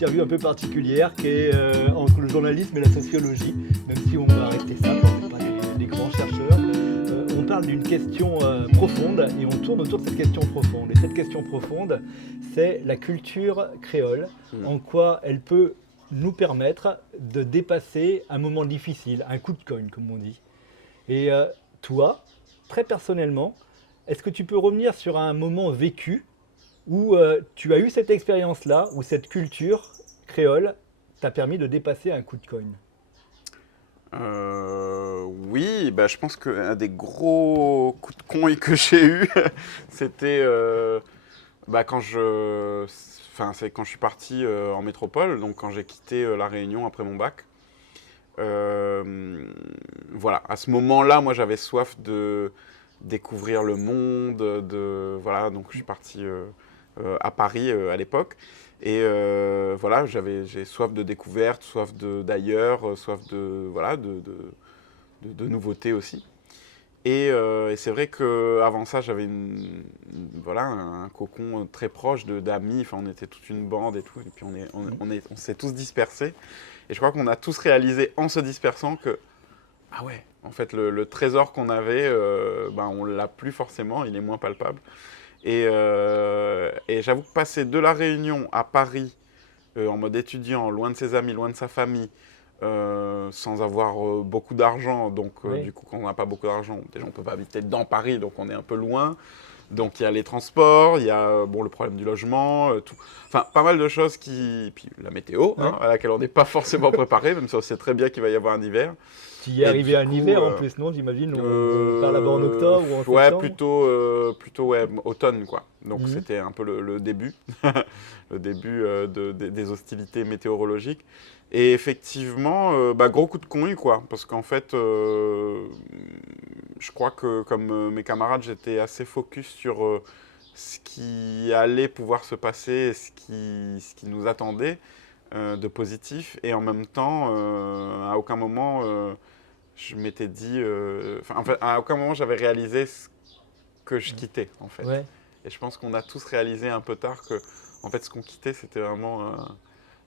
interview un peu particulière qui est entre le journalisme et la sociologie, même si on va rester simple, on n'est pas des grands chercheurs. On parle d'une question profonde et on tourne autour de cette question profonde. Et cette question profonde, c'est la culture créole, en quoi elle peut nous permettre de dépasser un moment difficile, un coup de cogne, comme on dit. Et toi, très personnellement, est-ce que tu peux revenir sur un moment vécu où tu as eu cette expérience-là, où cette culture créole t'a permis de dépasser un coup de cogne? Oui, bah, je pense qu'un des gros coups de conne que j'ai eu, c'était bah, c'est quand je suis parti en métropole, donc quand j'ai quitté La Réunion après mon bac. Euh, voilà, à ce moment-là, moi j'avais soif de découvrir le monde, voilà, donc je suis parti à Paris à l'époque. Et voilà, j'ai soif de découverte, soif d'ailleurs, soif voilà, de nouveautés aussi. Et c'est vrai qu'avant ça, j'avais voilà, un cocon très proche d'amis. Enfin, on était toute une bande et tout. Et puis on s'est tous dispersés. Et je crois qu'on a tous réalisé en se dispersant que, ah ouais, en fait, le trésor qu'on avait, ben, on l'a plus forcément, il est moins palpable. Et j'avoue que passer de La Réunion à Paris, en mode étudiant, loin de ses amis, loin de sa famille, sans avoir beaucoup d'argent. Donc, Oui. du coup, quand on n'a pas beaucoup d'argent, déjà, on ne peut pas habiter dans Paris, donc on est un peu loin. Donc, il y a les transports, il y a bon, le problème du logement, tout. Enfin, pas mal de choses qui. Puis la météo, hein, Ouais. à laquelle on n'est pas forcément préparé, même si on sait très bien qu'il va y avoir un hiver. Tu y es Et arrivé du un coup, hiver en plus, non? J'imagine, on part là-bas en octobre ou en ouais, septembre. plutôt ouais, automne, quoi. Donc, Mhm. c'était un peu le début, le début des hostilités météorologiques. Et effectivement, bah, gros coup de connu, quoi. Parce qu'en fait, je crois que comme mes camarades, j'étais assez focus sur ce qui allait pouvoir se passer, ce qui nous attendait de positif. Et en même temps, à aucun moment, je m'étais dit... en fait, à aucun moment, j'avais réalisé ce que je quittais, en fait. Ouais. Et je pense qu'on a tous réalisé un peu tard que, en fait, ce qu'on quittait, c'était vraiment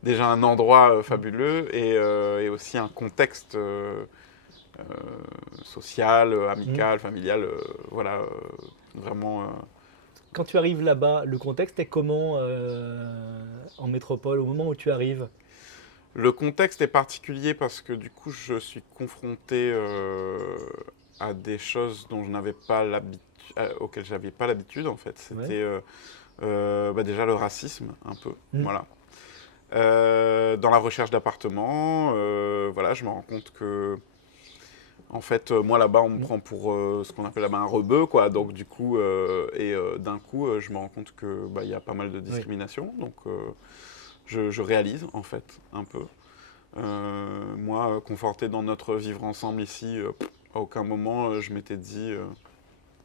déjà un endroit fabuleux et aussi un contexte euh, social, Mhm. amical, familial, voilà, vraiment. Quand tu arrives là-bas, le contexte est comment en métropole au moment où tu arrives? Le contexte est particulier parce que du coup, je suis confronté à des choses dont je n'avais pas l'habitude, auxquelles j'avais pas l'habitude en fait. Ouais. C'était bah, déjà le racisme un peu, Mhm. voilà. Dans la recherche d'appartements, voilà, je me rends compte que en fait, moi là-bas, on me Mhm. prend pour ce qu'on appelle là-bas un rebeu, quoi. Donc du coup, d'un coup, je me rends compte que bah, il y a pas mal de Oui. discrimination. Donc je réalise en fait un peu. Moi, conforté dans notre vivre ensemble ici, à aucun moment je m'étais dit,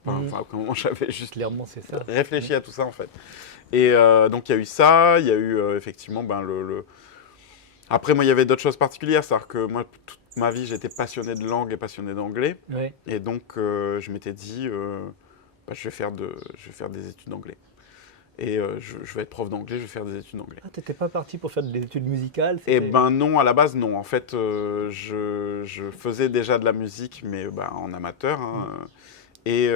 Mhm. enfin à aucun moment j'avais juste Clairement, c'est ça. Mhm. réfléchi à tout ça en fait. Et donc il y a eu ça, il y a eu effectivement ben, Après, moi, il y avait d'autres choses particulières, c'est-à-dire que moi, toute ma vie, j'étais passionné de langue et passionné d'anglais. Ouais. Et donc, je m'étais dit, bah, je vais faire des études d'anglais. Et je vais être prof d'anglais, je vais faire des études d'anglais. Ah, t'étais pas parti pour faire des études musicales, Eh c'était. ben non, à la base, non. En fait, je faisais déjà de la musique, mais bah, en amateur, Mhm. hein. Et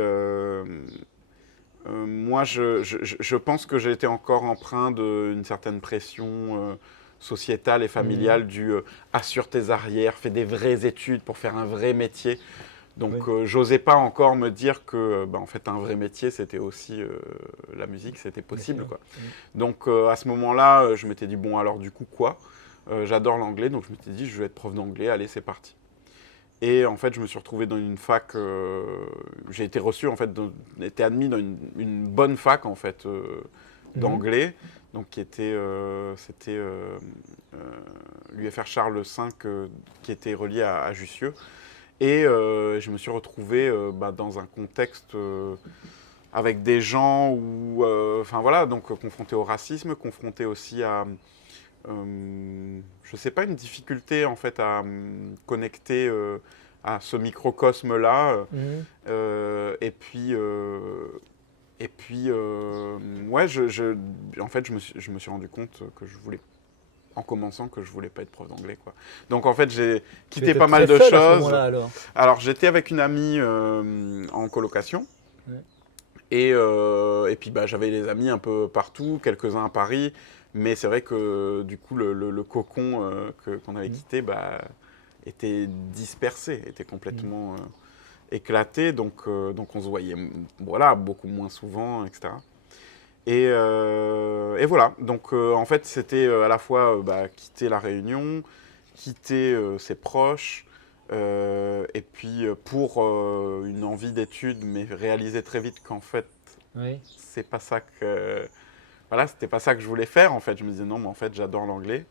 moi, je pense que j'ai été encore empreint d'une certaine pression sociétale et Mhm. familiale du assure tes arrières, fais des vraies études pour faire un vrai métier. Oui. Donc, j'osais pas encore me dire que, bah, en fait, un vrai métier, c'était aussi la musique, c'était Bien possible, sûr. quoi. Mhm. Donc, à ce moment-là, je m'étais dit, bon, alors, du coup, quoi? J'adore l'anglais, donc je m'étais dit, je vais être prof d'anglais, allez, c'est parti. Et en fait, je me suis retrouvé dans une fac. J'ai été reçu, en fait, été admis dans une bonne fac, en fait, Mhm. d'anglais. Donc, c'était l'UFR Charles V, qui était relié à Jussieu. Et je me suis retrouvé bah, dans un contexte avec des gens où. Enfin, voilà, donc confronté au racisme, confronté aussi à. Je sais pas, une difficulté en fait à connecter à ce microcosme-là. Mhm. Et puis ouais, en fait, je me suis rendu compte que je voulais en commençant que je voulais pas être prof d'anglais, quoi. Donc en fait, j'ai Tu quitté étais pas mal très de seul à ce choses. moment-là, alors. Alors j'étais avec une amie en colocation. Ouais. Et puis bah, j'avais des amis un peu partout, quelques-uns à Paris. Mais c'est vrai que du coup, le cocon qu'on avait Mm. quitté bah, était dispersé, était Mm. complètement éclaté. Donc on se voyait voilà, beaucoup moins souvent, etc. Et voilà, donc en fait c'était à la fois bah, quitter la Réunion, quitter ses proches, et puis pour une envie d'études, mais réaliser très vite qu'en fait Oui. c'est pas ça que voilà, c'était pas ça que je voulais faire en fait. Je me disais non, mais en fait j'adore l'anglais,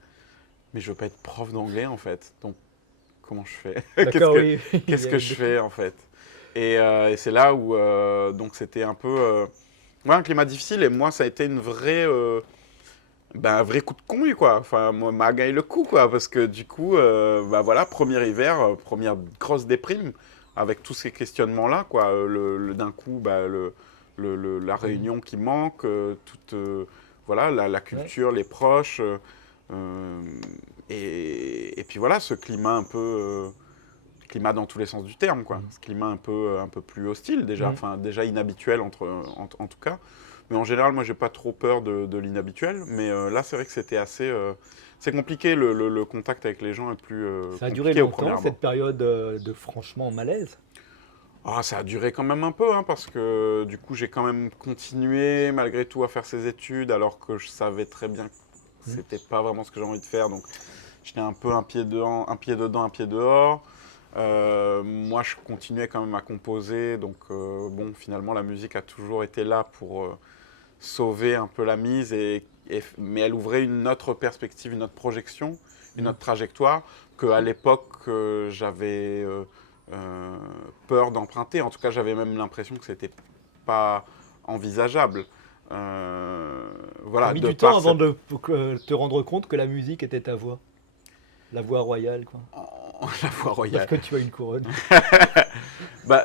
mais je veux pas être prof d'anglais en fait. Donc comment je fais? D'accord, oui. Il y Qu'est-ce a que une je fais en fait? Et c'est là où donc c'était un peu ouais, un climat difficile et moi ça a été une vraie ben, un vrai coup de connu, quoi. Enfin, moi, m'a gagné le coup, quoi. Parce que du coup, bah voilà, premier hiver, première grosse déprime, avec tous ces questionnements-là, quoi. D'un coup, bah, la Mm. réunion qui manque, toute, voilà, la Ouais. culture, les proches. Euh, et puis voilà, ce climat un peu. Climat dans tous les sens du terme, quoi. Mm. Ce climat un peu plus hostile, déjà. Mm. Enfin, déjà inhabituel, en tout cas. Mais en général, moi, j'ai pas trop peur de l'inhabituel. Mais là, c'est vrai que c'était assez. C'est compliqué, le contact avec les gens est plus Ça a duré compliqué au premier longtemps, abord. cette période de franchement malaise. Ah, ça a duré quand même un peu, hein, parce que du coup, j'ai quand même continué, malgré tout, à faire ces études, alors que je savais très bien que Mm. c'était pas vraiment ce que j'avais envie de faire. Donc, j'étais un peu un pied dedans, un pied dehors. Moi, je continuais quand même à composer. Donc, bon, finalement, la musique a toujours été là pour sauver un peu la mise, mais elle ouvrait une autre perspective, une autre projection, une Mm. autre trajectoire qu'à l'époque j'avais euh, peur d'emprunter. En tout cas, j'avais même l'impression que c'était pas envisageable. T'as Voilà, mis de du temps par avant cette de te rendre compte que la musique était ta voix. La voix royale, quoi. la voie Parce royale. que tu as une couronne. Bah,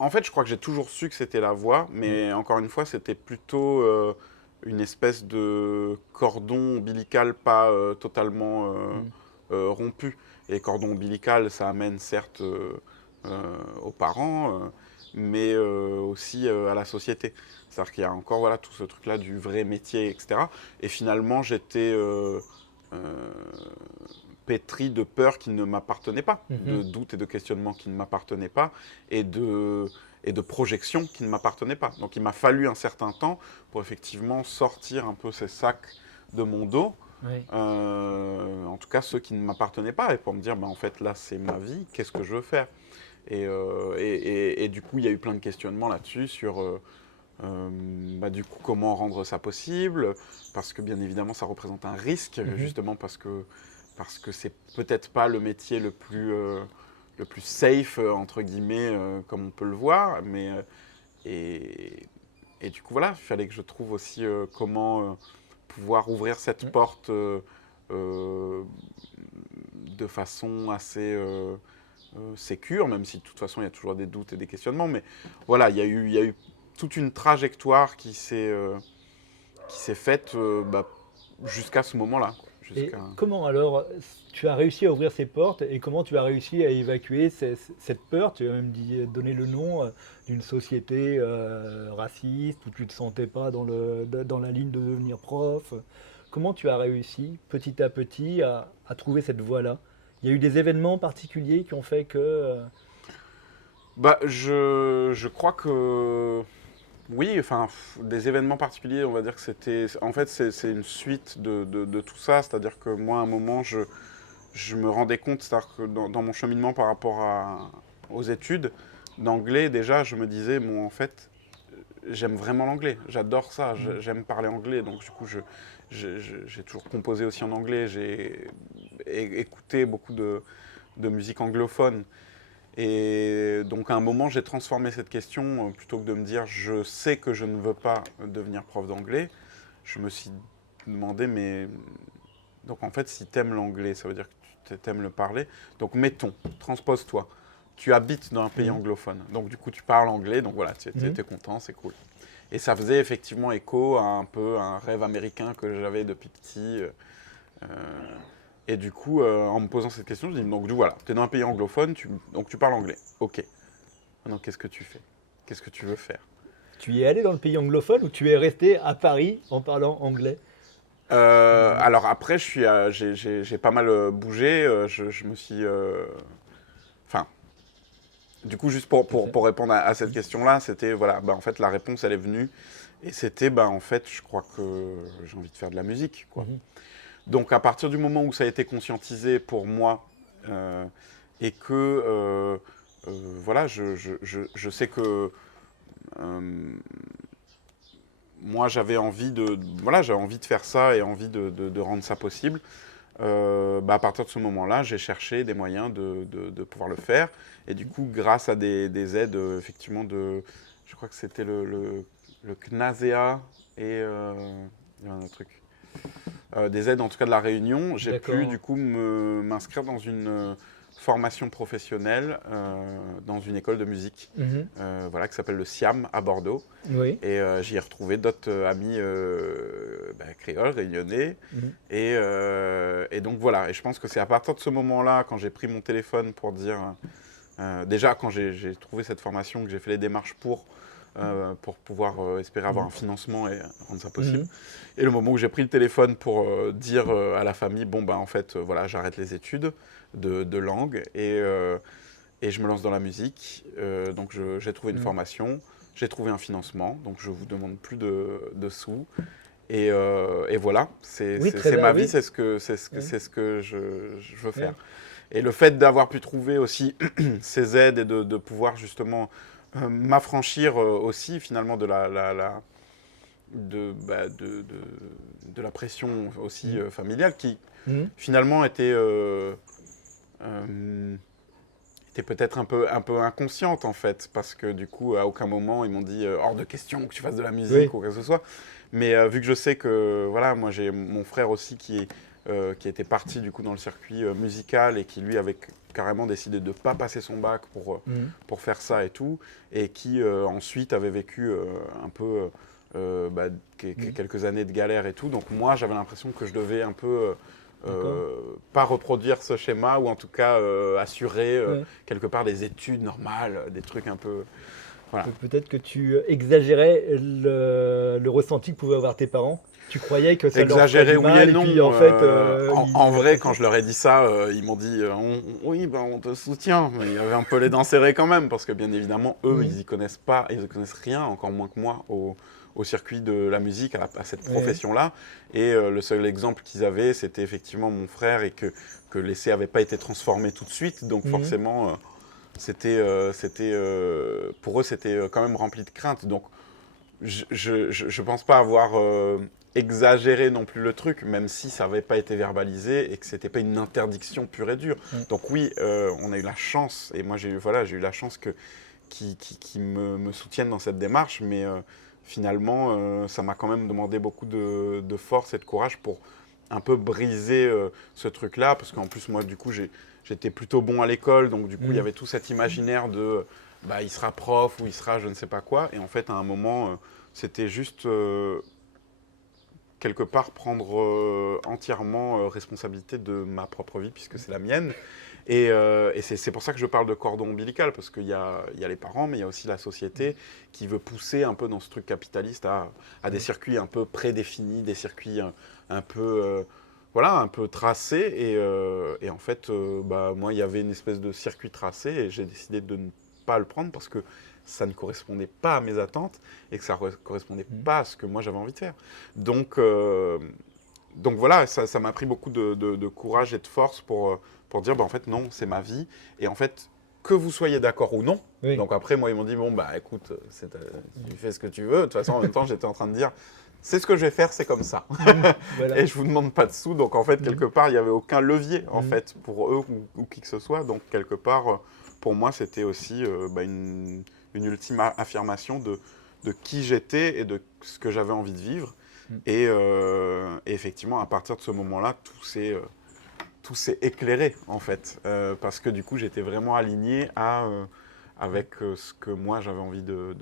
en fait, je crois que j'ai toujours su que c'était la voix, Mm. mais encore une fois, c'était plutôt une espèce de cordon ombilical pas totalement Mm. rompu. Et cordon ombilical, ça amène certes aux parents, mais aussi à la société. C'est-à-dire qu'il y a encore voilà, tout ce truc-là du vrai métier, etc. Et finalement, j'étais euh, pétri de peurs qui ne m'appartenaient pas, Mhm. de doutes et de questionnements qui ne m'appartenaient pas, et de projections qui ne m'appartenaient pas. Donc il m'a fallu un certain temps pour effectivement sortir un peu ces sacs de mon dos, Oui. en tout cas ceux qui ne m'appartenaient pas, et pour me dire, bah, en fait là c'est ma vie, qu'est-ce que je veux faire et du coup il y a eu plein de questionnements là-dessus sur bah, du coup comment rendre ça possible, parce que bien évidemment ça représente un risque, Mhm. justement parce que c'est peut-être pas le métier le plus safe, entre guillemets, comme on peut le voir. Et, et du coup, voilà, il fallait que je trouve aussi comment pouvoir ouvrir cette Mm. porte euh, de façon assez sécure, même si de toute façon il y a toujours des doutes et des questionnements. Mais voilà, il y a eu toute une trajectoire qui s'est faite bah, jusqu'à ce moment-là. Et Jusqu'à... comment alors tu as réussi à ouvrir ces portes et comment tu as réussi à évacuer cette peur? Tu as même donné le nom d'une société raciste où tu ne te sentais pas dans la ligne de devenir prof. Comment tu as réussi petit à petit à trouver cette voie-là? Il y a eu des événements particuliers qui ont fait que... Bah, je crois que oui, enfin, des événements particuliers, on va dire que c'était. En fait, c'est une suite de tout ça. C'est-à-dire que moi, à un moment, je me rendais compte, c'est-à-dire que dans mon cheminement par rapport aux études d'anglais, déjà, je me disais, bon, en fait, j'aime vraiment l'anglais. J'adore ça. Mm. J'aime parler anglais. Donc, du coup, j'ai toujours composé aussi en anglais. J'ai écouté beaucoup de musique anglophone. Et donc à un moment, j'ai transformé cette question, plutôt que de me dire je sais que je ne veux pas devenir prof d'anglais, je me suis demandé, mais donc en fait, si tu aimes l'anglais, ça veut dire que tu aimes le parler. Donc mettons, transpose-toi. Tu habites dans un pays Mm. anglophone, donc du coup tu parles anglais, donc voilà, tu Mm. es content, c'est cool. Et ça faisait effectivement écho à un peu un rêve américain que j'avais depuis petit. Euh, et du coup, en me posant cette question, je dis, donc voilà, tu es dans un pays anglophone, donc tu parles anglais. Ok. Maintenant, qu'est-ce que tu fais? Qu'est-ce que tu veux faire? Tu y es allé dans le pays anglophone ou tu es resté à Paris en parlant anglais? Alors après, j'ai pas mal bougé. Je me suis... Enfin, du coup, juste Tout à fait. pour répondre à cette question-là, c'était, voilà, bah, en fait, la réponse, elle est venue. Et c'était, bah, en fait, je crois que j'ai envie de faire de la musique, quoi. Mhm. Donc, à partir du moment où ça a été conscientisé pour moi, euh, et que, voilà, je sais que euh, moi, j'avais envie de faire ça et envie de rendre ça possible. Bah, à partir de ce moment-là, j'ai cherché des moyens de pouvoir le faire. Et du coup, grâce à des aides, effectivement, je crois que c'était le CNASEA et il y a un autre truc. Des aides en tout cas de la Réunion, j'ai pu D'accord. du coup m'inscrire dans une formation professionnelle dans une école de musique Mhm. voilà, qui s'appelle le SIAM à Bordeaux. Oui. Et j'y ai retrouvé d'autres amis bah, créoles, réunionnais. Mhm. Et donc voilà, et je pense que c'est à partir de ce moment-là, quand j'ai pris mon téléphone pour dire, déjà quand j'ai trouvé cette formation, que j'ai fait les démarches pour pouvoir espérer avoir un Mhm. financement et rendre ça possible. Mhm. Et le moment où j'ai pris le téléphone pour dire à la famille, bon bah en fait, voilà, j'arrête les études de langue et je me lance dans la musique. Donc j'ai trouvé une Mhm. formation, j'ai trouvé un financement, donc je vous demande plus de sous. Et voilà, Oui, très c'est bien. ma vie, Oui. Oui. c'est ce que je veux faire. Oui. Et le fait d'avoir pu trouver aussi ces aides et de pouvoir justement m'affranchir aussi finalement de la pression aussi Mhm. familiale qui Mhm. finalement euh, était peut-être un peu inconsciente en fait, parce que du coup, à aucun moment, ils m'ont dit hors de question que tu fasses de la musique Oui. ou quoi que ce soit. Mais vu que je sais que, voilà, moi j'ai mon frère aussi qui était parti du coup dans le circuit musical et qui lui avait carrément décidé de ne pas passer son bac Mhm. pour faire ça et tout, et qui ensuite avait vécu un peu bah, Mhm. quelques années de galère et tout. Donc moi, j'avais l'impression que je devais un peu D'accord. pas reproduire ce schéma ou en tout cas assurer Ouais. quelque part des études normales, des trucs un peu... Voilà. Peut-être que tu exagérais le ressenti que pouvaient avoir tes parents. Tu croyais que ça leur ferait Exagéré, du oui et mal et non. puis en fait, En ils vrai, quand appréciaient. je leur ai dit ça, ils m'ont dit oui, ben, on te soutient. Mais il y avait un peu les dents serrées quand même, parce que bien évidemment, eux, Mhm. ils y connaissent pas, ils ne connaissent rien, encore moins que moi, au circuit de la musique, à cette Oui, oui. profession-là. Et le seul exemple qu'ils avaient, c'était effectivement mon frère et que l'essai n'avait pas été transformé tout de suite. Donc Mhm. forcément, pour eux, c'était quand même rempli de crainte. Donc je pense pas avoir exagéré non plus le truc, même si ça n'avait pas été verbalisé et que c'était pas une interdiction pure et dure. Ouais. Donc oui, on a eu la chance, et moi j'ai eu la chance qui me soutiennent dans cette démarche, mais finalement, ça m'a quand même demandé beaucoup de force et de courage pour un peu briser ce truc-là, parce qu'en plus, moi, du coup, j'étais plutôt bon à l'école, donc du coup, il y Mhm. avait tout cet imaginaire de bah, il sera prof ou il sera je ne sais pas quoi. Et en fait, à un moment, c'était juste quelque part prendre entièrement responsabilité de ma propre vie, puisque c'est la mienne. Et c'est pour ça que je parle de cordon ombilical, parce qu'il y a les parents, mais il y a aussi la société qui veut pousser un peu dans ce truc capitaliste à des Mhm. circuits un peu prédéfinis, des circuits un peu... voilà, un peu tracés. Et en fait, bah, moi, il y avait une espèce de circuit tracé et j'ai décidé de ne pas le prendre parce que ça ne correspondait pas à mes attentes et que ça ne correspondait Mhm. pas à ce que moi j'avais envie de faire. Donc, donc voilà, ça m'a pris beaucoup de courage et de force pour dire, bah, en fait, non, c'est ma vie. Et en fait, que vous soyez d'accord ou non, Oui. donc après, moi, ils m'ont dit, bon, bah écoute, tu fais ce que tu veux. De toute façon, en même temps, j'étais en train de dire, c'est ce que je vais faire, c'est comme ça. Mhm. Voilà. Et je vous demande pas de sous. Donc en fait, Mhm. quelque part, il n'y avait aucun levier, en Mhm. fait, pour eux ou qui que ce soit. Donc quelque part, pour moi, c'était aussi bah, une ultime affirmation de qui j'étais et de ce que j'avais envie de vivre. Mhm. Et effectivement, à partir de ce moment-là, tout s'est éclairé, en fait. Parce que du coup, j'étais vraiment aligné avec ce que moi, j'avais envie de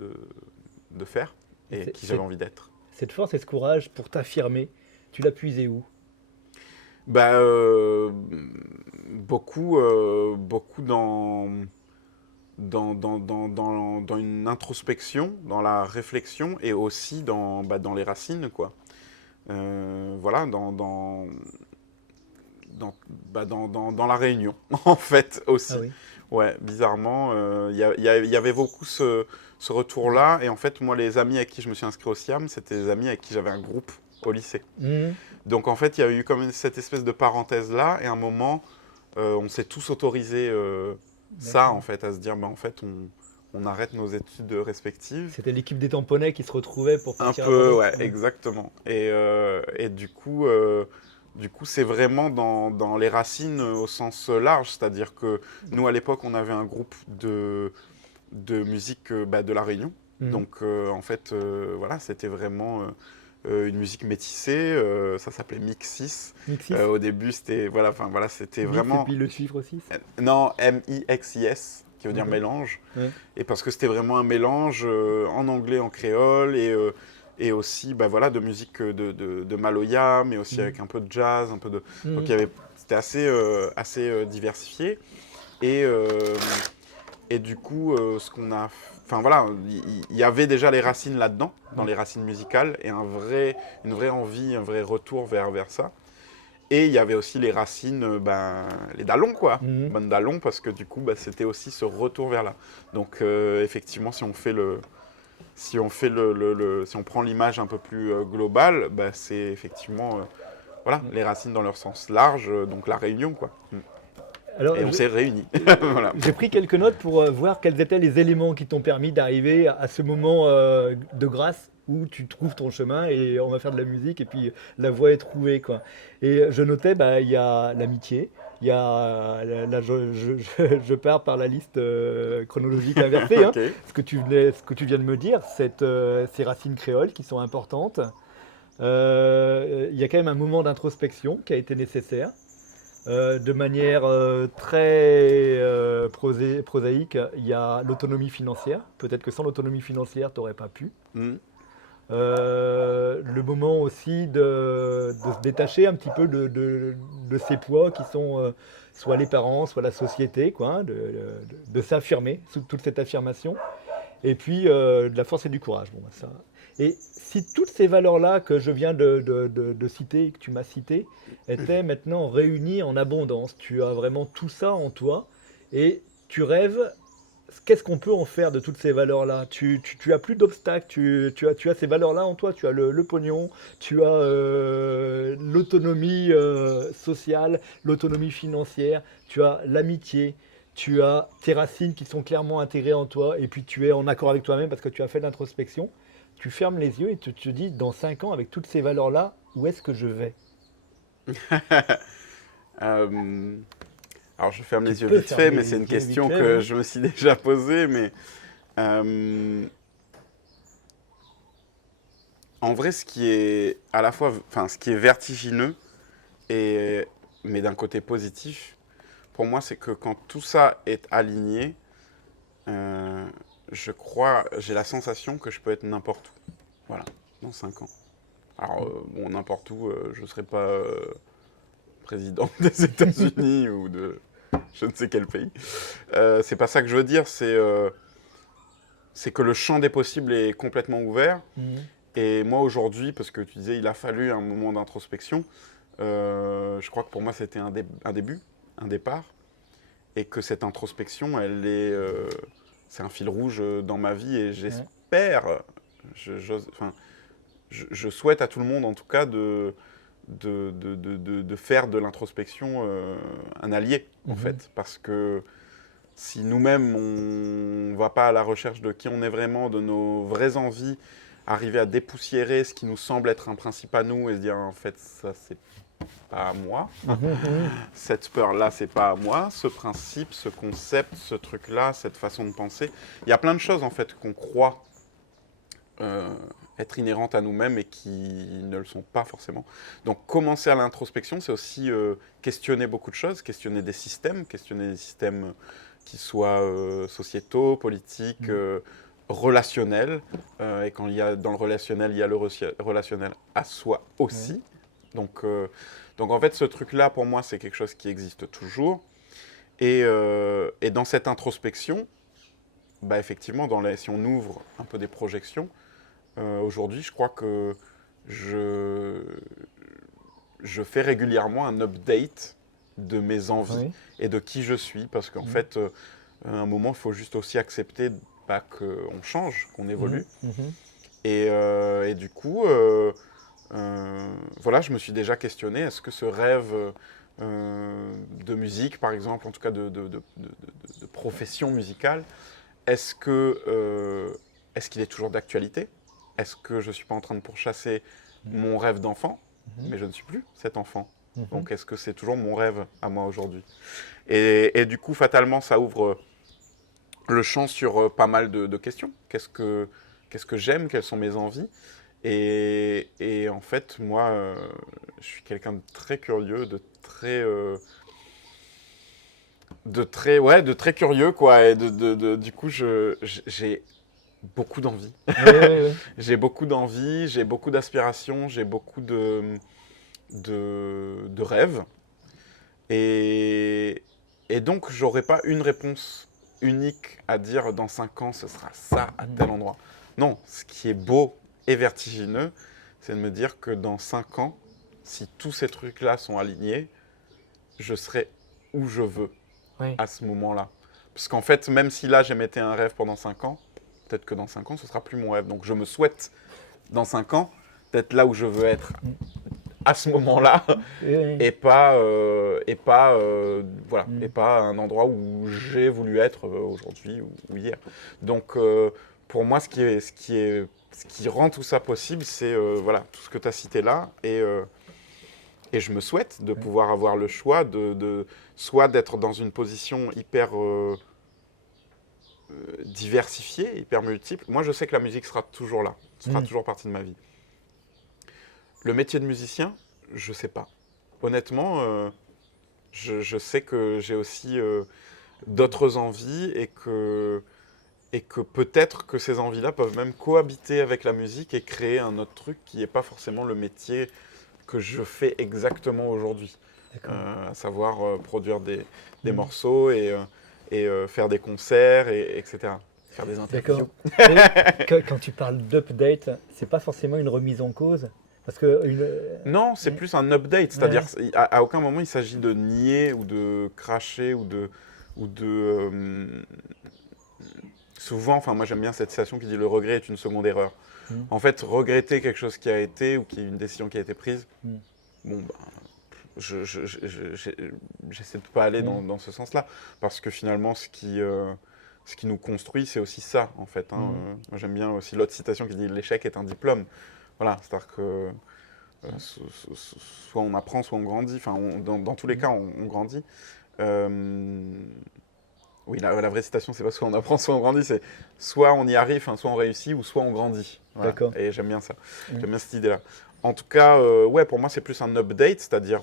faire. et qui j'avais envie d'être. Cette force et ce courage pour t'affirmer, tu l'as puisé où? Bah, beaucoup, beaucoup dans une introspection, dans la réflexion et aussi dans les racines, quoi. Voilà, dans la Réunion, en fait, aussi. Ah oui. Ouais, bizarrement, il y avait beaucoup ce retour-là. Et en fait, moi, les amis avec qui je me suis inscrit au SIAM, c'était des amis avec qui j'avais un groupe au lycée. Mhm. Donc, en fait, il y a eu comme cette espèce de parenthèse-là. Et à un moment, on s'est tous autorisé ça, D'accord. en fait, à se dire, bah, en fait, on arrête nos études respectives. C'était l'équipe des tamponnets qui se retrouvait pour Un partir à peu, Bordeaux. ouais, exactement. Et du coup, c'est vraiment dans les racines au sens large. C'est-à-dire que nous, à l'époque, on avait un groupe de musique de La Réunion. Mhm. Donc, en fait, voilà, c'était vraiment une musique métissée. Ça s'appelait Mixis. Mixis, Au début, c'était voilà, enfin, voilà, c'était mix et vraiment... puis le chiffre 6. Non, M-I-X-I-S, qui veut dire Ok. mélange. Ouais. Et parce que c'était vraiment un mélange en anglais, en créole, et aussi voilà, de musique de Maloya, mais aussi avec un peu de jazz, un peu de... Donc c'était assez diversifié. Et, et du coup, ce qu'on a... Enfin voilà, il y avait déjà les racines là-dedans, dans les racines musicales, et une vraie envie, un vrai retour vers ça. Et il y avait aussi les racines, les dallons, quoi. Mhm. Bonnes dallons, parce que du coup, c'était aussi ce retour vers là. Donc, effectivement, si on prend l'image un peu plus globale, c'est effectivement, voilà, les racines dans leur sens large, donc la réunion, quoi. Alors, Et on s'est réunis. Voilà. j'ai pris quelques notes pour voir quels étaient les éléments qui t'ont permis d'arriver à ce moment de grâce où tu trouves ton chemin et on va faire de la musique et puis la voie est trouvée, quoi. Et je notais, il y a l'amitié, il y a, là, je pars par la liste chronologique inversée, hein, Ok. ce que tu viens de me dire, ces racines créoles qui sont importantes. Il y a quand même un moment d'introspection qui a été nécessaire. De manière très prosaïque, il y a l'autonomie financière. Peut-être que sans l'autonomie financière, tu n'aurais pas pu. Mm. Le moment aussi de se détacher un petit peu de ces poids qui sont soit les parents, soit la société, quoi, hein, de s'affirmer, sous toute cette affirmation. Et puis de la force et du courage. Bon, ça. Et si toutes ces valeurs-là que je viens de citer, que tu m'as citées, étaient maintenant réunies en abondance, tu as vraiment tout ça en toi et tu rêves, qu'est-ce qu'on peut en faire de toutes ces valeurs-là? Tu as plus d'obstacles, tu as ces valeurs-là en toi, tu as le pognon, tu as l'autonomie sociale, l'autonomie financière, tu as l'amitié, tu as tes racines qui sont clairement intégrées en toi, et puis tu es en accord avec toi-même parce que tu as fait de l'introspection. Tu fermes les yeux et tu te dis, dans 5 ans, avec toutes ces valeurs-là, où est-ce que je vais? Euh, alors, je ferme Tu les yeux peux vite fait, fermer mais les c'est une yeux vite question fait, que oui. je me suis déjà posée. Mais en vrai, ce qui est à la fois, enfin, ce qui est vertigineux, mais d'un côté positif, pour moi, c'est que quand tout ça est aligné, euh, j'ai la sensation que je peux être n'importe où. Voilà, dans 5 ans. Alors, bon, n'importe où, je ne serai pas président des États-Unis ou de je ne sais quel pays. C'est pas ça que je veux dire, c'est que le champ des possibles est complètement ouvert. Mhm. Et moi, aujourd'hui, parce que tu disais, il a fallu un moment d'introspection, je crois que pour moi, c'était un début, un départ. Et que cette introspection, c'est un fil rouge dans ma vie. Et Ouais. j'espère, je souhaite à tout le monde, en tout cas, de faire de l'introspection un allié, en Mhm. fait. Parce que si nous-mêmes, on ne va pas à la recherche de qui on est vraiment, de nos vraies envies, arriver à dépoussiérer ce qui nous semble être un principe à nous et se dire, en fait, ça, c'est pas à moi. Mhm. Cette peur-là, c'est pas à moi. Ce principe, ce concept, ce truc-là, cette façon de penser. Il y a plein de choses, en fait, qu'on croit euh, être inhérentes à nous-mêmes et qui ne le sont pas forcément. Donc commencer à l'introspection, c'est aussi questionner beaucoup de choses, questionner des systèmes qui soient sociétaux, politiques, relationnel. Et quand il y a dans le relationnel, il y a le relationnel à soi aussi. Ouais. Donc en fait, ce truc-là, pour moi, c'est quelque chose qui existe toujours. Et dans cette introspection, bah, effectivement, si on ouvre un peu des projections, aujourd'hui, je crois que je fais régulièrement un update de mes envies Oui. et de qui je suis. Parce qu'en fait, à un moment, il faut juste aussi accepter qu'on change, qu'on évolue. Mhm. Et du coup, voilà, je me suis déjà questionné, est-ce que ce rêve de musique, par exemple, en tout cas de profession musicale, est-ce qu'il est toujours d'actualité? Est-ce que je ne suis pas en train de pourchasser mon rêve d'enfant? Mhm. Mais je ne suis plus cet enfant. Mhm. Donc est-ce que c'est toujours mon rêve à moi aujourd'hui? Et du coup, fatalement, ça ouvre le champ sur pas mal de questions. Qu'est-ce que j'aime? Quelles sont mes envies? Et en fait, moi, je suis quelqu'un de très curieux, de très curieux, quoi. Et du coup, j'ai beaucoup d'envie. Oui, oui, oui. J'ai beaucoup d'envie, j'ai beaucoup d'aspirations, j'ai beaucoup de rêves. Et donc, j'aurais pas une réponse unique à dire dans 5 ans, ce sera ça à tel endroit. Non, ce qui est beau et vertigineux, c'est de me dire que dans 5 ans, si tous ces trucs-là sont alignés, je serai où je veux Oui. à ce moment-là. Parce qu'en fait, même si là, j'émettais un rêve pendant 5 ans, peut-être que dans 5 ans, ce sera plus mon rêve. Donc, je me souhaite, dans 5 ans, d'être là où je veux être à ce moment-là, Oui, oui. et pas à un endroit où j'ai voulu être aujourd'hui ou hier. Donc, pour moi, ce qui rend tout ça possible, c'est voilà, tout ce que tu as cité là. Et je me souhaite de pouvoir avoir le choix soit d'être dans une position hyper diversifiée, hyper multiple. Moi, je sais que la musique sera toujours là, sera toujours partie de ma vie. Le métier de musicien, je sais pas. Honnêtement, je sais que j'ai aussi d'autres envies et que peut-être que ces envies-là peuvent même cohabiter avec la musique et créer un autre truc qui n'est pas forcément le métier que je fais exactement aujourd'hui. À savoir produire des morceaux et faire des concerts, etc. Faire des interviews. D'accord. Quand tu parles d'update, c'est pas forcément une remise en cause. Parce que Non, c'est plus un update. C'est-à-dire, à aucun moment il s'agit de nier ou de cracher souvent, enfin moi j'aime bien cette citation qui dit le regret est une seconde erreur. En fait, regretter quelque chose qui a été ou une décision qui a été prise, bon, ben, j'essaie de pas aller dans ce sens-là, parce que finalement, ce qui nous construit, c'est aussi ça, en fait. Moi, j'aime bien aussi l'autre citation qui dit l'échec est un diplôme. Voilà, c'est-à-dire que soit on apprend, soit on grandit. Enfin, dans tous les cas, on grandit. Oui, la vraie citation, c'est pas soit on apprend, soit on grandit, c'est soit on y arrive, soit on réussit, ou soit on grandit. Voilà. D'accord. Et j'aime bien ça. J'aime bien cette idée-là. En tout cas, ouais, pour moi, c'est plus un update, c'est-à-dire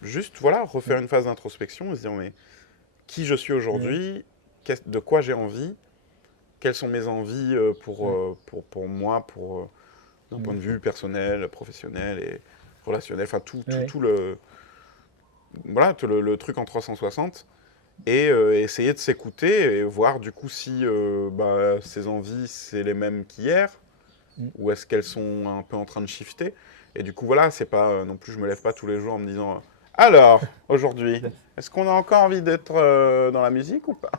juste voilà, refaire une phase d'introspection et se dire mais qui je suis aujourd'hui, de quoi j'ai envie, quelles sont mes envies pour moi, d'un point de vue personnel, professionnel et relationnel, enfin tout le truc en 360. Et essayer de s'écouter et voir du coup si ces envies, c'est les mêmes qu'hier, ou est-ce qu'elles sont un peu en train de shifter. Et du coup, voilà, c'est pas non plus, je me lève pas tous les jours en me disant alors, aujourd'hui, est-ce qu'on a encore envie d'être dans la musique ou pas?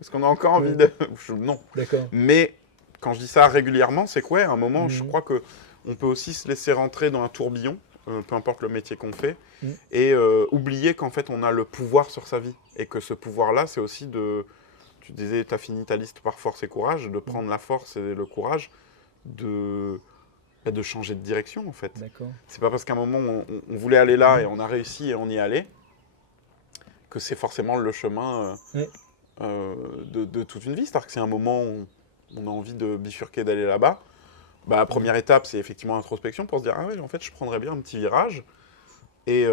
Est-ce qu'on a encore envie de... Non. D'accord. Mais quand je dis ça régulièrement, c'est quoi? À un moment, je crois qu'on peut aussi se laisser rentrer dans un tourbillon, peu importe le métier qu'on fait, et oublier qu'en fait, on a le pouvoir sur sa vie. Et que ce pouvoir-là, c'est aussi tu disais, tu as fini ta liste par force et courage, de prendre la force et le courage de changer de direction, en fait. C'est pas parce qu'à un moment, on voulait aller là et on a réussi et on y allait, que c'est forcément le chemin de toute une vie. C'est-à-dire que c'est un moment où on a envie de bifurquer, d'aller là-bas. La première étape, c'est effectivement l'introspection pour se dire « Ah ouais, en fait, je prendrais bien un petit virage ». Et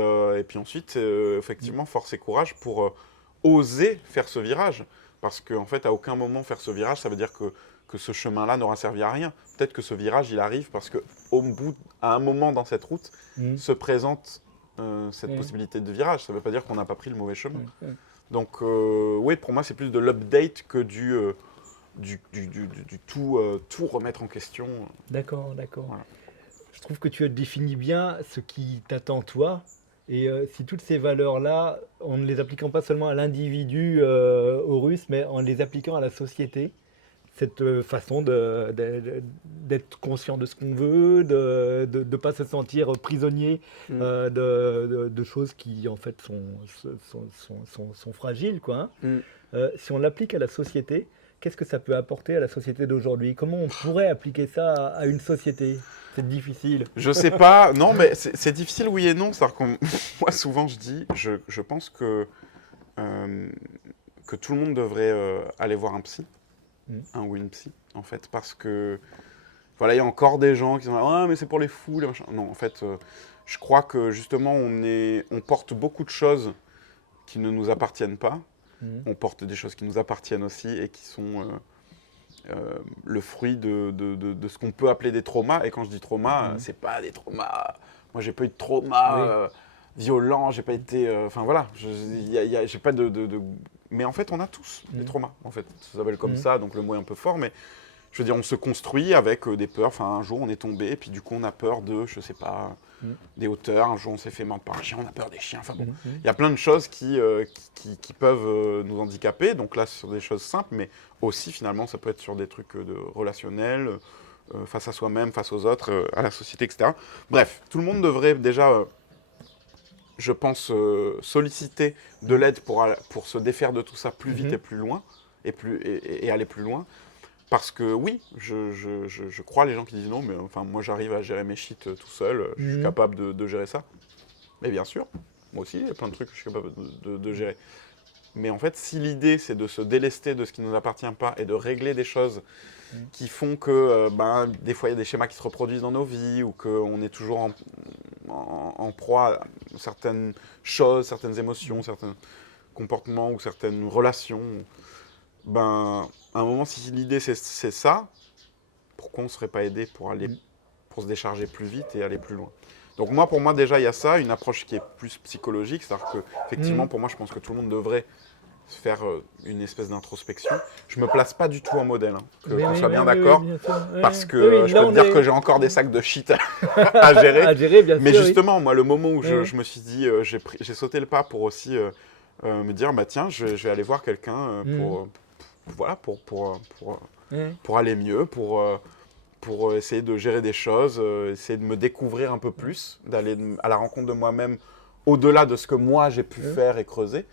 puis ensuite, effectivement, force et courage pour oser faire ce virage. Parce qu'en fait, à aucun moment faire ce virage, ça veut dire que ce chemin-là n'aura servi à rien. Peut-être que ce virage, il arrive parce qu'à un moment dans cette route, se présente cette possibilité de virage. Ça ne veut pas dire qu'on n'a pas pris le mauvais chemin. Donc, oui, pour moi, c'est plus de l'update que du tout remettre en question. D'accord. Voilà. Je trouve que tu as défini bien ce qui t'attend toi. Et si toutes ces valeurs-là, en ne les appliquant pas seulement à l'individu, au russe, mais en les appliquant à la société, cette façon d'être conscient de ce qu'on veut, de ne pas se sentir prisonnier de choses qui en fait sont fragiles, quoi, hein. Si on l'applique à la société, qu'est-ce que ça peut apporter à la société d'aujourd'hui? Comment on pourrait appliquer ça à une société? C'est difficile. Je sais pas, non, mais c'est difficile, oui et non. C'est-à-dire que moi, souvent, je pense que tout le monde devrait aller voir un psy, un ou une psy, en fait, parce que, voilà, il y a encore des gens qui sont là, ah, mais c'est pour les fous, les machins. Non, en fait, je crois que, justement, on porte beaucoup de choses qui ne nous appartiennent pas. On porte des choses qui nous appartiennent aussi et qui sont le fruit de ce qu'on peut appeler des traumas. Et quand je dis trauma, c'est pas des traumas. Moi, j'ai pas eu de trauma violent, j'ai pas été. Enfin voilà, j'ai pas Mais en fait, on a tous des traumas. En fait, ça s'appelle comme ça, donc le mot est un peu fort, mais je veux dire, on se construit avec des peurs. Enfin, un jour, on est tombé, et puis du coup, on a peur de, je sais pas, des hauteurs. Un jour, on s'est fait mordre par un chien, on a peur des chiens. Enfin bon, il y a plein de choses qui peuvent nous handicaper. Donc là, sur des choses simples, mais aussi, finalement, ça peut être sur des trucs relationnels, face à soi-même, face aux autres, à la société, etc. Bref, tout le monde devrait déjà, je pense, solliciter de l'aide pour se défaire de tout ça plus vite et plus loin, et aller plus loin. Parce que oui, je crois les gens qui disent non, mais enfin, moi j'arrive à gérer mes shit tout seul, je suis capable de gérer ça. Mais bien sûr, moi aussi, il y a plein de trucs que je suis capable de gérer. Mais en fait, si l'idée c'est de se délester de ce qui ne nous appartient pas et de régler des choses qui font que des fois il y a des schémas qui se reproduisent dans nos vies ou qu'on est toujours en proie à certaines choses, certaines émotions, certains comportements ou certaines relations, à un moment, si l'idée c'est ça, pourquoi on ne serait pas aidé pour se décharger plus vite et aller plus loin? Donc moi, pour moi, déjà, il y a ça, une approche qui est plus psychologique, c'est-à-dire qu'effectivement, pour moi, je pense que tout le monde devrait faire une espèce d'introspection. Je ne me place pas du tout en modèle, qu'on soit bien d'accord, parce que je peux te dire que j'ai encore des sacs de shit à gérer. À gérer, bien mais sûr, justement, moi, le moment où je me suis dit, j'ai sauté le pas pour aussi me dire, tiens, je vais aller voir quelqu'un pour aller mieux, pour essayer de gérer des choses, essayer de me découvrir un peu plus, d'aller à la rencontre de moi-même au-delà de ce que moi j'ai pu faire et creuser.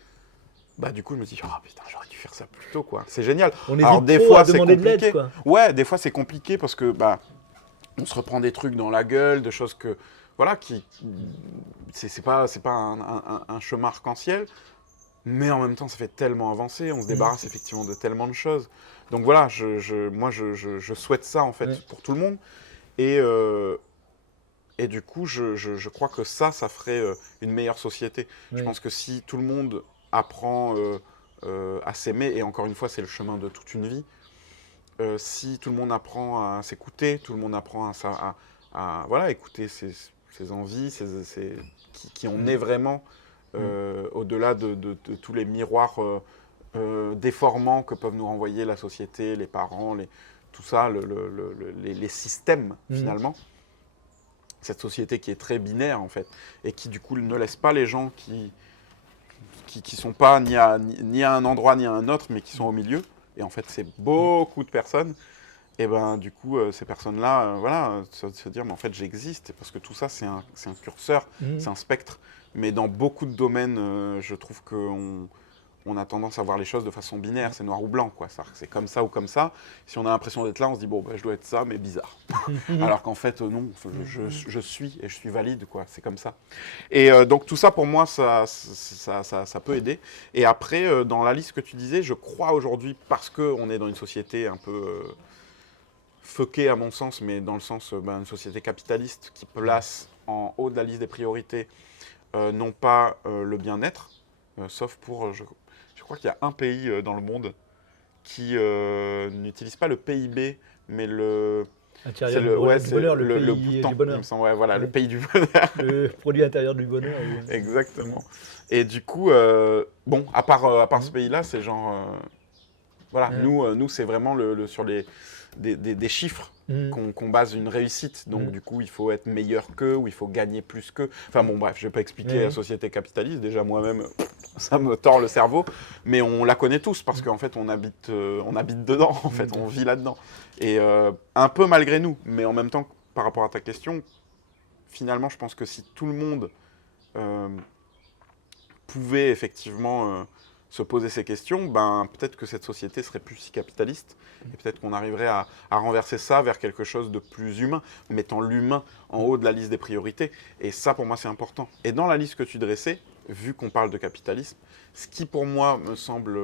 Du coup, je me dis, oh putain, j'aurais dû faire ça plus tôt, quoi. C'est génial. Alors, des fois, c'est compliqué. Ouais, des fois, c'est compliqué parce que, on se reprend des trucs dans la gueule, des choses que, voilà, c'est pas un chemin arc-en-ciel. Mais en même temps, ça fait tellement avancer, on se débarrasse effectivement de tellement de choses. Donc voilà, moi, je souhaite ça, en fait, pour tout le monde. Et du coup, je crois que ça ferait une meilleure société. Je pense que si tout le monde apprend à s'aimer, et encore une fois, c'est le chemin de toute une vie, si tout le monde apprend à s'écouter, tout le monde apprend à voilà, écouter ses envies, qui on est vraiment, au-delà de tous les miroirs déformants que peuvent nous renvoyer la société, les parents, tout ça, les systèmes finalement. Cette société qui est très binaire en fait, et qui du coup ne laisse pas les gens qui sont pas ni à un endroit ni à un autre, mais qui sont au milieu. Et en fait, c'est beaucoup de personnes. Et du coup, ces personnes-là, voilà, se dire, mais en fait, j'existe. Parce que tout ça, c'est un curseur, c'est un spectre. Mais dans beaucoup de domaines, je trouve qu'on a tendance à voir les choses de façon binaire. C'est noir ou blanc, quoi. C'est comme ça ou comme ça. Si on a l'impression d'être là, on se dit, bon, je dois être ça, mais bizarre. Alors qu'en fait, non, je suis et je suis valide, quoi. C'est comme ça. Et donc, tout ça, pour moi, ça peut aider. Et après, dans la liste que tu disais, je crois aujourd'hui, parce qu'on est dans une société un peu fuckée, à mon sens, mais dans le sens, une société capitaliste qui place en haut de la liste des priorités non pas le bien-être, sauf pour, je crois qu'il y a un pays dans le monde qui n'utilise pas le PIB, mais le... Intérieur du bonheur, le pays bouton, du bonheur. il me semble, ouais, voilà, Ouais. le pays du bonheur. Le produit intérieur du bonheur. Oui. Exactement. Et du coup, bon, à part ce pays-là, c'est genre... voilà, Ouais. nous c'est vraiment sur des chiffres Mhm. qu'on base une réussite. Donc, du coup, il faut être meilleur qu'eux ou il faut gagner plus qu'eux. Enfin, bon, bref, je ne vais pas expliquer Ouais. la société capitaliste. Déjà, moi-même, ça me tord le cerveau. Mais on la connaît tous parce qu'en fait, on habite dedans. En fait, on vit là-dedans. Et un peu malgré nous. Mais en même temps, par rapport à ta question, finalement, je pense que si tout le monde pouvait effectivement se poser ces questions, ben, peut-être que cette société serait plus si capitaliste et peut-être qu'on arriverait à renverser ça vers quelque chose de plus humain, mettant l'humain en haut de la liste des priorités. Et ça, pour moi, c'est important. Et dans la liste que tu dressais, vu qu'on parle de capitalisme, ce qui, pour moi, me semble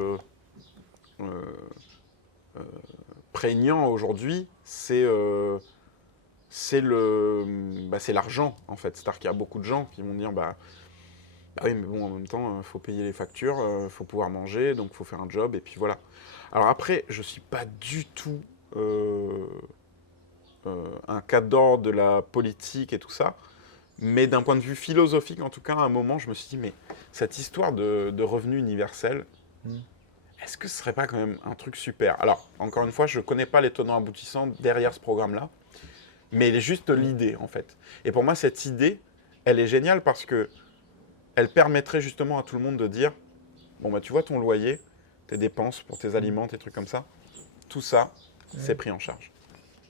prégnant aujourd'hui, c'est l'argent, en fait. C'est-à-dire qu'il y a beaucoup de gens qui vont dire, bah oui, mais bon, en même temps, il faut payer les factures, il faut pouvoir manger, donc il faut faire un job, et puis voilà. Alors après, je ne suis pas du tout un cadre de la politique et tout ça, mais d'un point de vue philosophique, en tout cas, à un moment, je me suis dit, mais cette histoire de revenu universel, est-ce que ce serait pas quand même un truc super? Alors, encore une fois, je ne connais pas les tenants aboutissants derrière ce programme-là, mais il est juste l'idée, en fait. Et pour moi, cette idée, elle est géniale parce que elle permettrait justement à tout le monde de dire, bon bah tu vois ton loyer, tes dépenses pour tes aliments, tes trucs comme ça, tout ça, c'est pris en charge.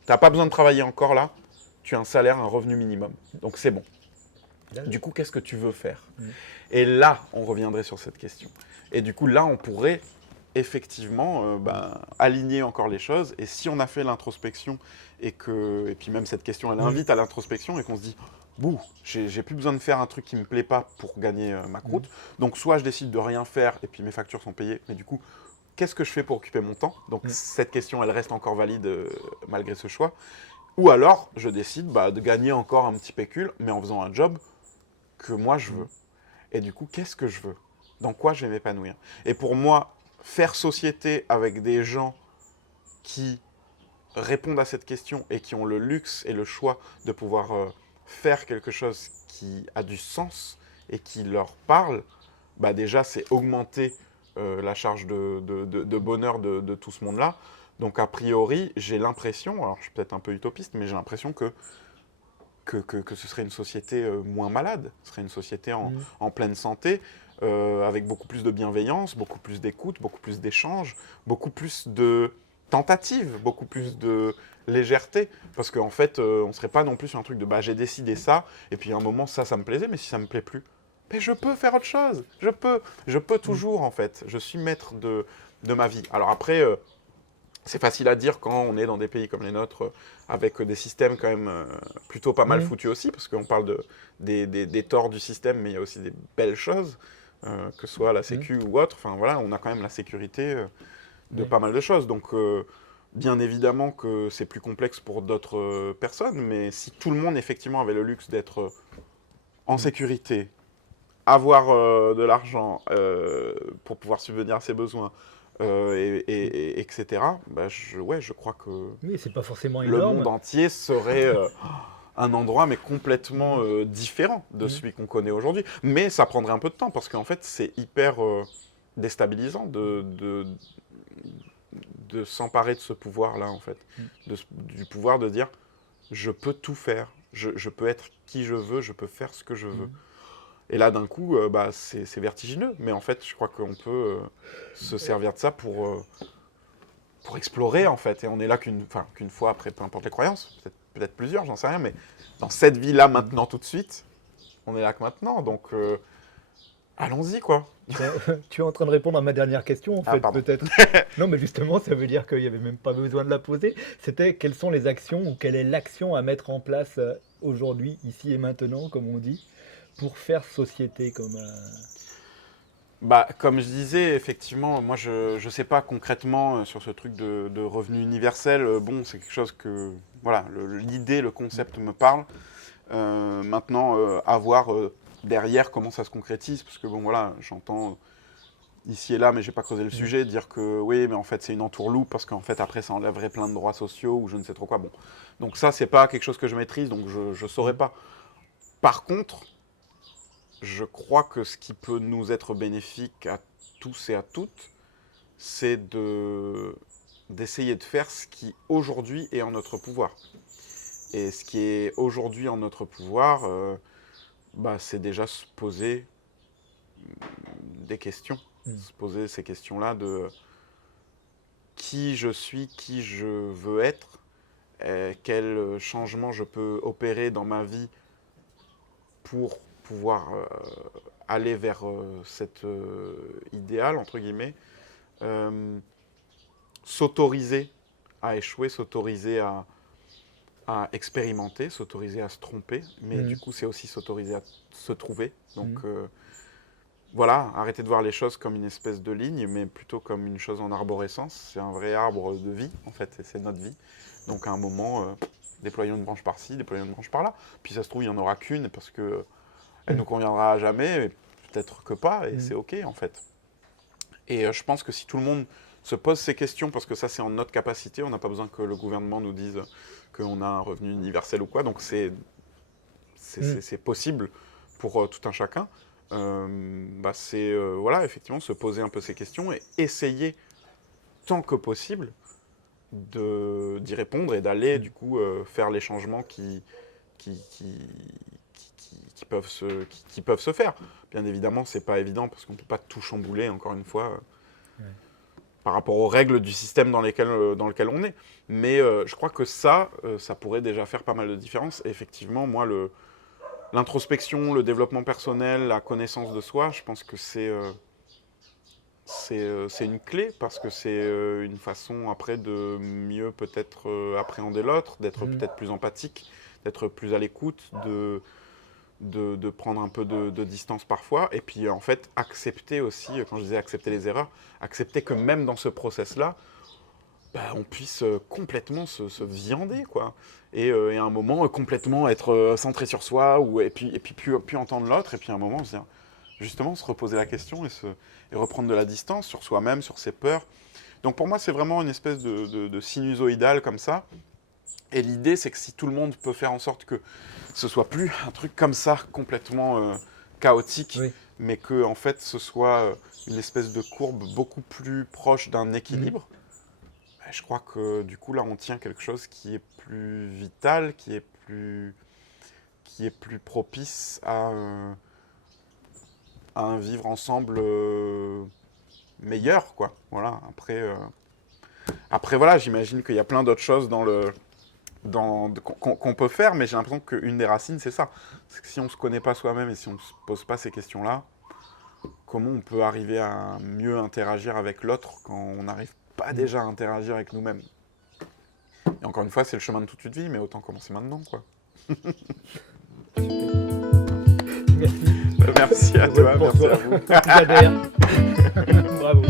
Tu n'as pas besoin de travailler encore là, tu as un salaire, un revenu minimum, donc c'est bon. Du coup, qu'est-ce que tu veux faire? Et là, on reviendrait sur cette question. Et du coup, là, on pourrait effectivement aligner encore les choses. Et si on a fait l'introspection et puis même cette question, elle invite à l'introspection et qu'on se dit, bouh, j'ai plus besoin de faire un truc qui me plaît pas pour gagner ma croûte. Donc soit je décide de rien faire et puis mes factures sont payées, mais du coup, qu'est-ce que je fais pour occuper mon temps? Donc cette question, elle reste encore valide malgré ce choix. Ou alors, je décide de gagner encore un petit pécule, mais en faisant un job que moi je veux. Et du coup, qu'est-ce que je veux? Dans quoi je vais m'épanouir? Et pour moi, faire société avec des gens qui répondent à cette question et qui ont le luxe et le choix de pouvoir faire quelque chose qui a du sens et qui leur parle, bah déjà, c'est augmenter la charge de bonheur de tout ce monde-là. Donc, a priori, j'ai l'impression, alors je suis peut-être un peu utopiste, mais j'ai l'impression que ce serait une société moins malade, ce serait une société en pleine santé, avec beaucoup plus de bienveillance, beaucoup plus d'écoute, beaucoup plus d'échanges, beaucoup plus de tentatives, beaucoup plus de légèreté, parce qu'en fait, on ne serait pas non plus sur un truc de « j'ai décidé ça, et puis à un moment, ça me plaisait, mais si ça ne me plaît plus, mais je peux faire autre chose, je peux toujours, en fait, je suis maître de ma vie. » Alors après, c'est facile à dire quand on est dans des pays comme les nôtres, avec des systèmes quand même plutôt pas mal foutus aussi, parce qu'on parle des torts du système, mais il y a aussi des belles choses, que ce soit la sécu ou autre. Enfin voilà, on a quand même la sécurité de pas mal de choses. Donc bien évidemment que c'est plus complexe pour d'autres personnes, mais si tout le monde effectivement avait le luxe d'être en sécurité, avoir de l'argent pour pouvoir subvenir à ses besoins, etc., je crois que Oui, c'est pas forcément le monde énorme. entier serait un endroit mais complètement différent de celui qu'on connaît aujourd'hui. Mais ça prendrait un peu de temps parce qu'en fait, c'est hyper déstabilisant de s'emparer de ce pouvoir-là, en fait. Du pouvoir de dire, je peux tout faire, je peux être qui je veux, je peux faire ce que je veux. Et là, d'un coup, c'est vertigineux. Mais en fait, je crois qu'on peut se servir de ça pour explorer, en fait. Et on est là qu'une fois après, peu importe les croyances, peut-être plusieurs, j'en sais rien, mais dans cette vie-là, maintenant, tout de suite, on est là que maintenant. Donc, allons-y, quoi. Tu es en train de répondre à ma dernière question, en fait, pardon. peut-être. Non, mais justement, ça veut dire qu'il n'y avait même pas besoin de la poser. C'était quelles sont les actions ou quelle est l'action à mettre en place aujourd'hui, ici et maintenant, comme on dit, pour faire société comme... Comme je disais, effectivement, moi, je ne sais pas concrètement sur ce truc de revenu universel. Bon, c'est quelque chose que... Voilà, l'idée, le concept me parle. Maintenant, à voir derrière comment ça se concrétise, parce que bon, voilà, j'entends ici et là, mais j'ai pas creusé le sujet, dire que oui, mais en fait c'est une entourloupe parce qu'en fait après ça enlèverait plein de droits sociaux ou je ne sais trop quoi. Bon, donc ça c'est pas quelque chose que je maîtrise, donc je saurais pas. Par contre, je crois que ce qui peut nous être bénéfique à tous et à toutes, c'est d'essayer de faire ce qui aujourd'hui est en notre pouvoir. Et ce qui est aujourd'hui en notre pouvoir, c'est déjà se poser des questions. Se poser ces questions-là de qui je suis, qui je veux être, quel changement je peux opérer dans ma vie pour pouvoir aller vers cet idéal, entre guillemets, s'autoriser à échouer, s'autoriser à expérimenter, s'autoriser à se tromper, mais du coup, c'est aussi s'autoriser à se trouver. Donc, voilà, arrêter de voir les choses comme une espèce de ligne, mais plutôt comme une chose en arborescence. C'est un vrai arbre de vie, en fait, et c'est notre vie. Donc, à un moment, déployons une branche par-ci, déployons une branche par-là. Puis, ça se trouve, il n'y en aura qu'une, parce que elle nous conviendra à jamais, peut-être que pas, et c'est OK, en fait. Et je pense que si tout le monde se pose ces questions, parce que ça, c'est en notre capacité, on n'a pas besoin que le gouvernement nous dise qu'on a un revenu universel ou quoi, donc c'est possible pour tout un chacun. C'est, voilà, effectivement, se poser un peu ces questions et essayer, tant que possible, d'y répondre et d'aller, du coup, faire les changements qui peuvent se faire. Bien évidemment, c'est pas évident parce qu'on ne peut pas tout chambouler, encore une fois, par rapport aux règles du système dans lequel on est. Mais je crois que ça pourrait déjà faire pas mal de différence. Et effectivement, moi, l'introspection, le développement personnel, la connaissance de soi, je pense que c'est une clé parce que c'est une façon après de mieux peut-être appréhender l'autre, d'être peut-être plus empathique, d'être plus à l'écoute, de prendre un peu de distance parfois, et puis en fait accepter aussi, quand je disais accepter les erreurs, accepter que même dans ce process-là, on puisse complètement se viander, quoi. Et à un moment, complètement être centré sur soi, et puis plus entendre l'autre, et puis à un moment, justement se reposer la question et reprendre de la distance sur soi-même, sur ses peurs. Donc pour moi, c'est vraiment une espèce de sinusoïdale comme ça. Et l'idée, c'est que si tout le monde peut faire en sorte que ce soit plus un truc comme ça, complètement chaotique, mais que en fait, ce soit une espèce de courbe beaucoup plus proche d'un équilibre, je crois que du coup, là, on tient quelque chose qui est plus vital, qui est plus propice à un vivre ensemble meilleur, quoi. Voilà. Après, voilà, j'imagine qu'il y a plein d'autres choses qu'on peut faire, mais j'ai l'impression qu'une des racines, c'est ça. C'est que si on ne se connaît pas soi-même et si on ne se pose pas ces questions-là, comment on peut arriver à mieux interagir avec l'autre quand on n'arrive pas déjà à interagir avec nous-mêmes? Et encore une fois, c'est le chemin de toute une vie, mais autant commencer maintenant, quoi. Merci. Merci à toi, merci à vous. Bravo.